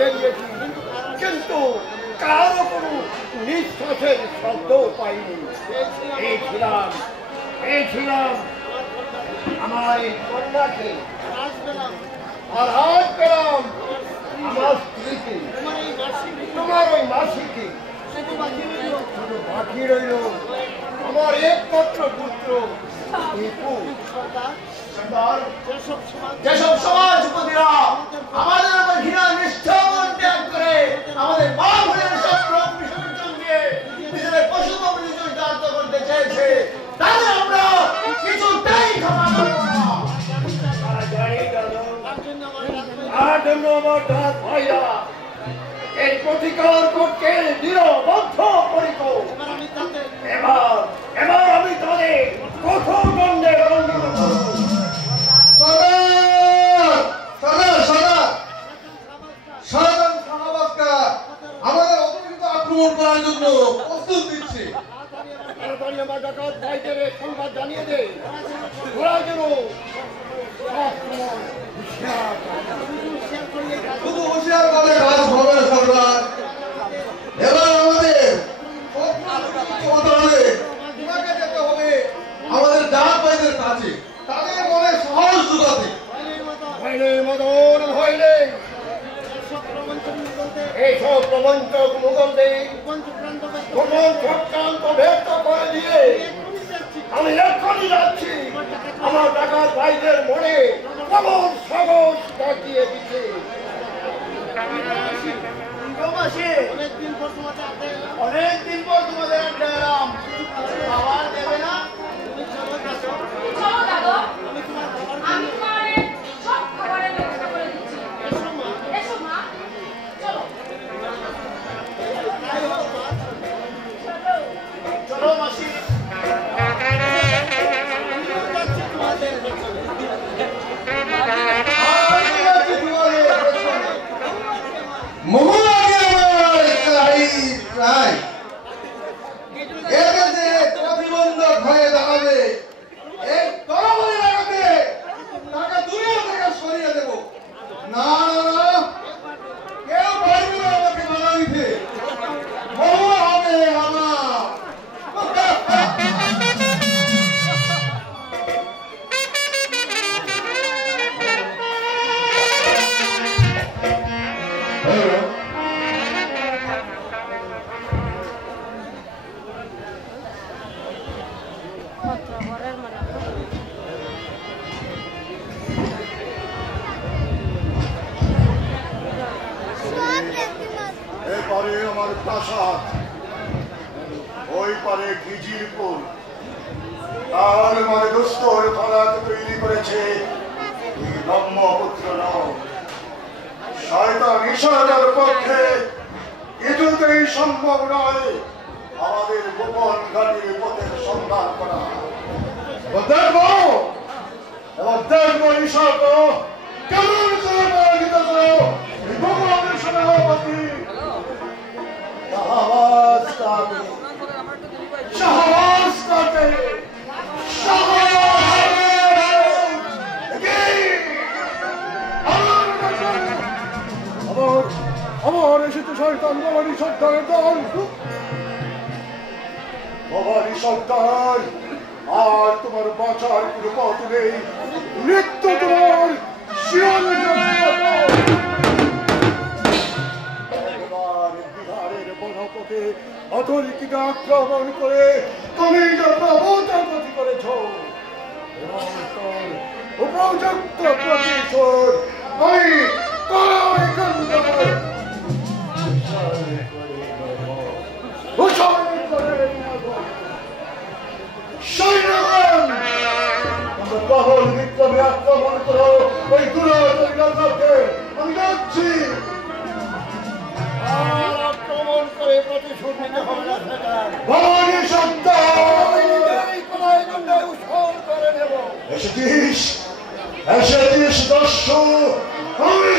বেরিয়েছি, কিন্তু কারো কোনো নিঃশ্বাসের শব্দও পাইনি। পেয়েছিলাম আমার এই কন্যাকে, আর আজ পেলাম আমার স্ত্রীকে, তোমার ওই মাসিকে। শুধু বাকি রইল আমার একমাত্র পুত্র দীপু। যেসব সমাজপতিরা আমাদের উপর ঘৃণা নিষ্ঠাবান ত্যাগ করে আমাদের মা বোনের সব রোগ বিসর্জন দিয়ে নিজেদের পশু পক্ষী চরিতার্থ করতে চেয়েছে, তাদের আমরা কিছুতেই ক্ষমা করব না। তার জন্য আমার ডাক ভাইয়া এই প্রতিকার করতে নিরবদ্ধ করিত। এবার আমি তাদের কঠোর দণ্ডে দণ্ডিত করব। আমাদের অতিরিক্ত আক্রমণ করার জন্য প্রস্তুত দিচ্ছে। আমার ডাকাত ভাইদের সংবাদ জানিয়ে দেয়, ওরা যেন শুধু হুঁশিয়ার করে কাজ হবে না সরকার। এবার আমাদের তোমাকে যেতে হবে আমাদের ডাক ভাইদের কাছে, তাদের মনে সাহস জোগাতে। এইসব প্রবঞ্চক মুঘলদের চক্রান্ত ব্যর্থ করে দিয়ে আমি এক্ষুনি যাচ্ছি। আমার ডাকাত ভাইদের মনে কেমন সাহস ডাকিয়ে দিচ্ছে। অনেকদিন পর তোমাদের আড্ডা এলাম, খাবার দেবে না? চলো মাসি। প্রতিবন্ধক হয়ে দাঁড়াবে, এই তরবারি লাগাতে তাকে দুনিয়া থেকে সরিয়ে দেব। না কেউ পারবে না আমাকে বাধা দিতে। বহু হবে আমার। এপারে আমার প্রাসাদ, ওই পারে খিজিরপুর। আর আমার দুস্তর ফরাত তৈরি করেছে ব্রহ্মপুত্র নাম। শয়তান ঈশানের পক্ষে কিছুতেই সম্ভব নয় আমাদের গোপন ঘাটির পথের সন্ধান করা। দেখবো ঈশাক কেমন করে পরাজিত করো ভগবানের সেনাপতি আমার এসেছে শয়তান ভবানী সর্দারের দল। ভবানী সর্দার, আর তোমার বাঁচার কোনো পথ নেই। মৃত্যু তোমার শিয়ালের বিহারের বনপথে অথরিটিকে আক্রমণ করে তুমি প্রভুতার গতি করেছ। উপযুক্ত প্রতিশোধ আমি বহল বিক্রমে আক্রমণ করো ওই দুরাচারীকে। আমি যাচ্ছি। আক্রমণ করে প্রতিশোধ নিতে হবে না। ভবানী সন্তান এসেছিস দস্যু। আমি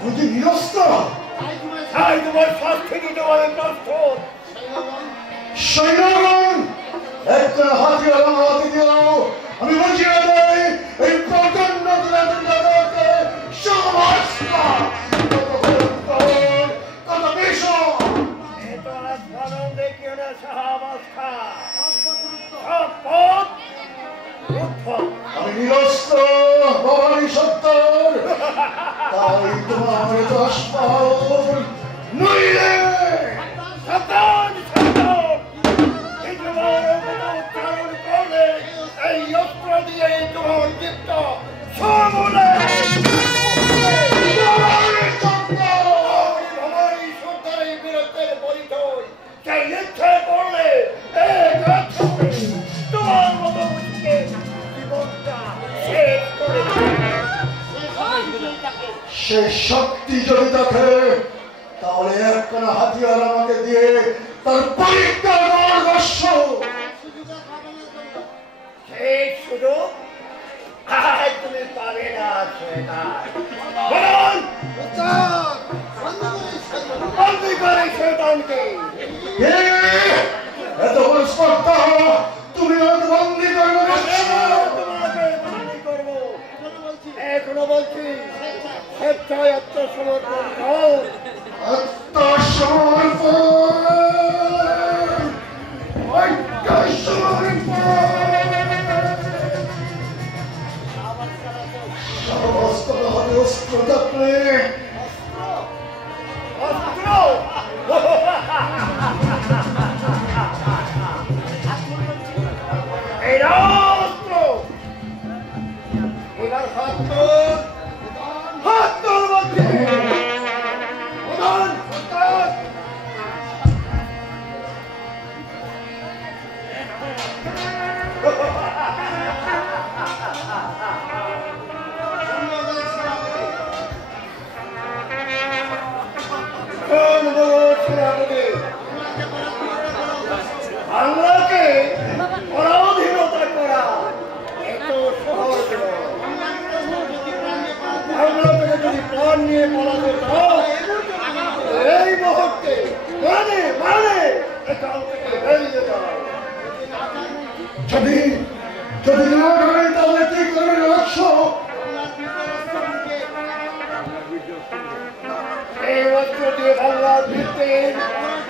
বুঝি নিরস্ত, তাই তোমার শাস্তি দিতে হবে প্রস্তুত। সৈন্যগণ, একটা হাতিয়ার আমাকে দিও, আমি বুঝিয়ে দেই এই প্রচন্ড দুরাচারকে সমস্যা কত ভীষণ। এটা স্মরণ দেখিও না সহাবস্থা, সব পথ উদ্ধব। আমি নিরস্ত, ভবানী সত্তর, তাই তোমার 10 পাউল নইলে সাবধান সাবধান। এই তোমার উচ্চারণ করলে এই অস্ত্র দিয়ে তোমার জীবটা সমূলে ভবানী সত্তরের বিরুদ্ধে পরিচয় সেই ইচ্ছে করলে তোমার মতো জীবনটা শেষ করে সে শক্তি যদি থাকে তাহলে একখানা হাতিয়ার আমাকে দিয়ে তার পরীক্ষা অবশ্য সেই সুযোগ তুমি পাবে না। এত বড় স্পর্ধা তুমি বন্দি করবে, তোমাকে বন্দি করবো। এখনো বলছি স্বেচ্ছায় আত্মসমর্পণ কর। অস্ত্র থাকলে অস্ত্র এরা অস্ত্র এবার হাত তোর মধ্যে বাংলাকে পরাধীনতা করা এত সহজ নয়। বাংলা থেকে যদি প্রাণ নিয়ে পড়াতে চাও এই মুহূর্তে মানে মানে এখান থেকে বেরিয়ে যাও। যদি যদি না ধরে তাহলে কি করে রাখছো? এই অস্ত্র দিয়ে বাংলার ভিত্তি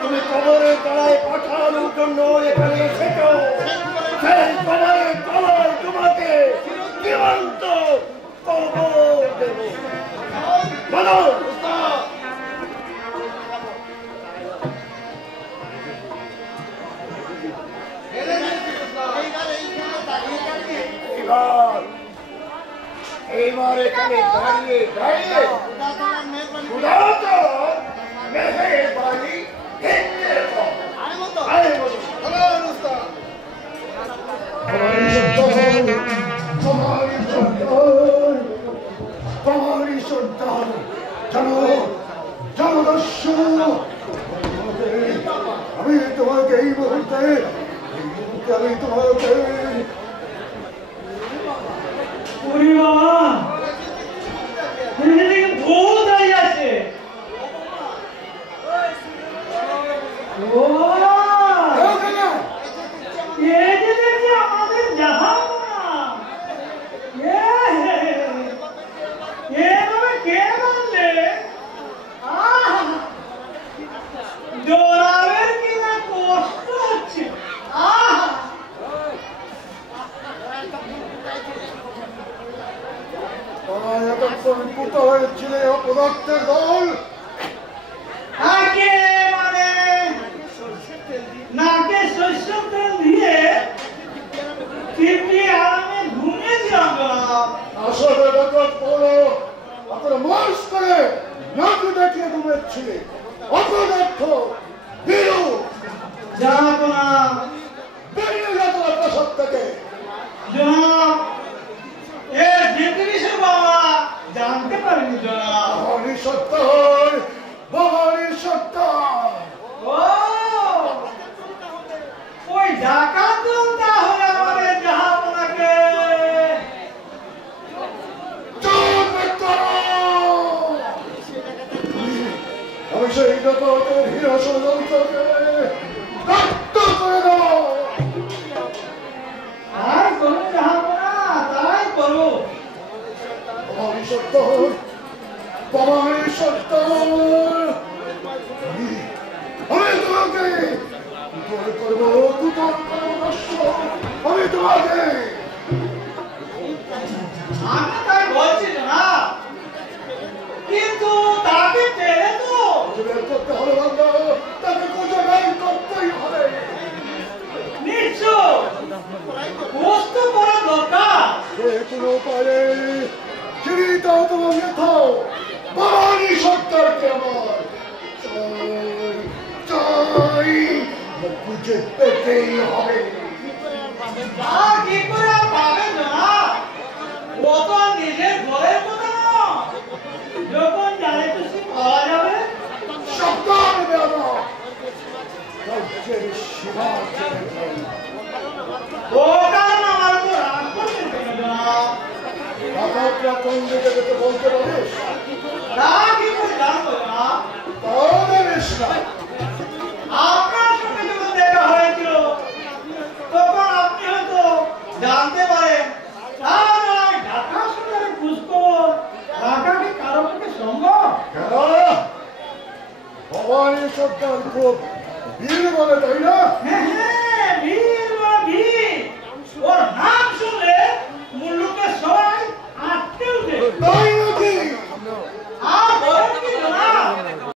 তুমি কবরের তলায় পাঠানোর জন্য এখানে এসেছো। সেই কবরের তলায় তোমাকে জীবন্ত কবর দেব। বলো এইবার এখানে দাঁড়িয়ে দাঁড়িয়ে মেহেরবানি আমি তোমাকে এই মুহূর্তে আমি তোমাকে ভূত হয়ে আছে। আমাদের কে বললে জোরাবের কিনা কষ্ট হচ্ছে। পরিপুত হয়েছিল অপদার্থের দল। মানে নাকে শস্য তেল দিয়ে চিপি আরামে ঘুমিয়েছিলাম। আসলে আপনারা মাস করে নাক দেখিয়ে ঘুমেছিলে অপদার্থ বীরু। জানাবো না বেরিয়ে যেত প্রসাদ থেকে। জনাব এ জিনিসের বাবা জানতে পারিনি জনাব। ভবানী সত্তর, ভবানী সত্তর। ওই ডাকাত দলটা হলে আমাদের জাহাপনাকে জগতের হীরা ষড়যন্ত্রকে রক্ত করে দাও। তাই করুন জাহাপনা, তাই করুন। ভবানী সত্তর, ভবানী সত্তর, আমি তোমাকে উত্তর করবো, উত্তর করবো, আমি তোমাকে। আমি তাই বলছি না, কিন্তু তাকে পেলে তো বের করতে হবে বান্দা, তাকে খুঁজে বের করতেই হবে। নিশ্চয় বস্তু করা দরকার। যে কোনো উপায়ে জীবিত তোমাকে থাও, ভবানী সত্তরকে আমার চাই, চাই, খুঁজে পেতেই হবে। তা কি করে পাবেন না? ও তো আর নিজের ঘরের কথা না, যখন জানে খুশি পাওয়া যাবে। সাবধান বেয়াদব, রাজ্যের সীমা ছেড়ে যাই। ও কারণ আমার উপর রাগ করছেন কেন জনাব? ডাকাতরা কোন দিকে যেতে বলতে পারিস? তা কি করে জানবো জনাব? তাও জানিস না। আপনার সঙ্গে যখন দেখা হয়েছিল তখন আপনি হয়তো জানতে পারেন। তাহলে আমি ঢাকা শহরে খোঁজখবর রাখা কি কারো পক্ষে সম্ভব? কেন? ভবানী সত্তর খুব বীর বলে, তাই না? হ্যাঁ হ্যাঁ,